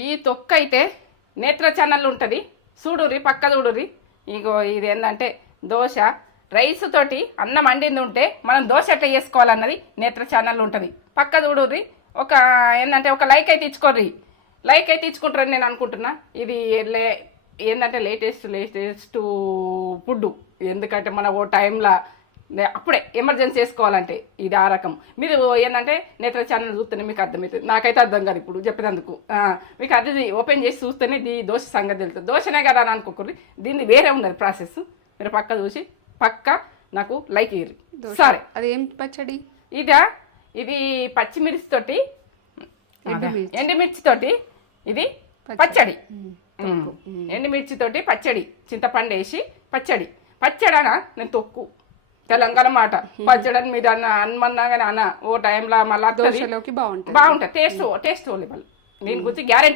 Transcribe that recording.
ఈ తొక్క అయితే నేత్ర ఛానల్ ఉంటుంది, చూడుర్రి పక్క చూడుర్రి. ఇగో ఇది ఏంటంటే దోశ రైస్ తోటి అన్నం వండింది ఉంటే మనం దోశ ఎట్లా చేసుకోవాలన్నది నేత్ర ఛానల్ ఉంటుంది. పక్క చూడుర్రి. ఒక ఏంటంటే ఒక లైక్ అయితే ఇచ్చుకోర్రి, లైక్ అయితే ఇచ్చుకుంటారని నేను అనుకుంటున్నా. ఇది ఏంటంటే లేటెస్ట్ ఫుడ్. ఎందుకంటే మన ఓ టైంలో అప్పుడే ఎమర్జెన్సీ చేసుకోవాలంటే ఇది ఆ రకం. మీరు ఏంటంటే నేత్ర ఛానల్ చూస్తేనే మీకు అర్థమవుతుంది, నాకైతే అర్థం కాదు ఇప్పుడు చెప్పినందుకు. మీకు అది ఓపెన్ చేసి చూస్తేనే ఈ దోశ సంగతి తెలుస్తుంది. దోశనే కదా అని అనుకోకూడదు, దీన్ని వేరే ఉన్నది ప్రాసెస్. మీరు పక్క చూసి పక్క నాకు లైక్ ఇయ్యరు. సరే, అది ఏం పచ్చడి? ఇది పచ్చిమిర్చి తోటి ఎండుమిర్చి తోటి ఇది పచ్చడి. ఎండుమిర్చి తోటి పచ్చడి, చింతపండు వేసి పచ్చడి. పచ్చడనా నేను తొక్కు తెలంగాణ మాట. పచ్చడని మీరు అన్నమన్నా కానీ అన్న ఓ టైంలో మళ్ళీ దోశలోకి బాగుంటుంది. Taste level. దీని గురించి గ్యారెంటీ.